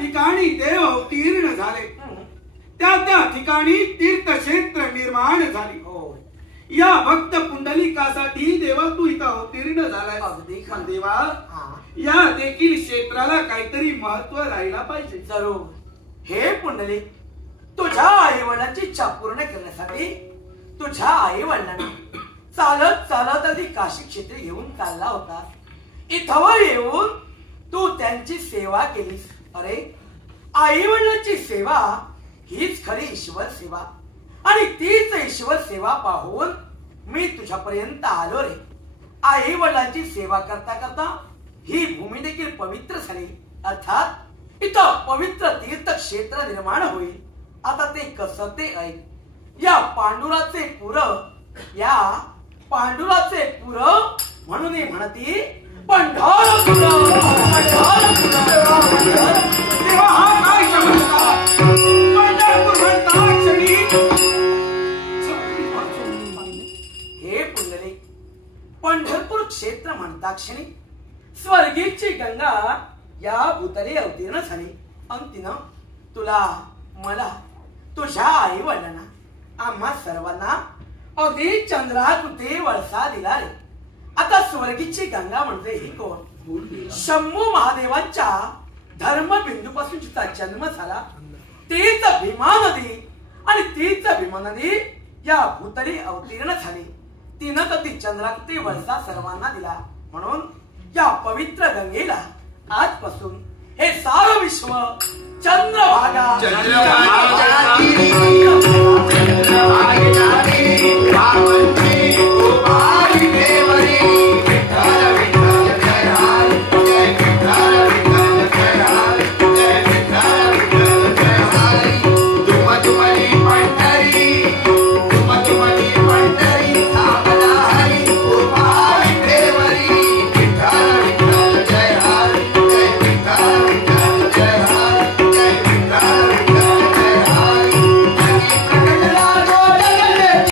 ठिकाणी देव अवतीर्ण झाले त्या ठिकाणी तीर्थक्षेत्र निर्माण झाली. या भक्त पुंडलिकासाठी देवा तू इथं अवतीर्ण झालाय. देवा या देखील क्षेत्राला काहीतरी महत्व राहिला पाहिजे. जरूर. हे पुंडलिक, तुझ्या आई वडिलांची इच्छा पूर्ण करण्यासाठी तुझ्या आई वडिलांना चालत चालत आधी काशी क्षेत्र घेऊन चालला होता. इथवर येऊन तू त्यांची सेवा केलीस. अरे, आई वडिलांची सेवा हीच खरी ईश्वर सेवा आणि तीच ईश्वर सेवा पाहून मी तुझ्यापर्यंत आलो रे. आई वडिलांची सेवा करता करता ही भूमी देखील पवित्र झाली. अर्थात इथं पवित्र तीर्थक्षेत्र निर्माण होईल. आता ते कसं ते ऐक. या पांडुराचे पुर म्हणून म्हणती पंढरपूर. तेव्हा हा काय चमत्कार. पंढरपूर म्हणता क्षणी हे पुंडलिक, पंढरपूर क्षेत्र म्हणता क्षणी स्वर्गीची गंगा या भूतली अवतीर्ण झाली. अंतिम तुला, मला, तुझ्या आई वडिलांना, आम्हा सर्वांना अगदी चंद्राकृती वळसा दिला रे. आता स्वर्गीची गंगा म्हणजे ही कोण? शंभू महादेवांच्या धर्मबिंदूपासून जिचा जन्म झाला तीच भीमा नदी आणि तीच भीमा नदी या भूतली अवतीर्ण झाली. तिनं तर ती चंद्राकृती वळसा सर्वांना दिला. म्हणून या पवित्र गंगेला आजपासून हे सारं विश्व चंद्रभागा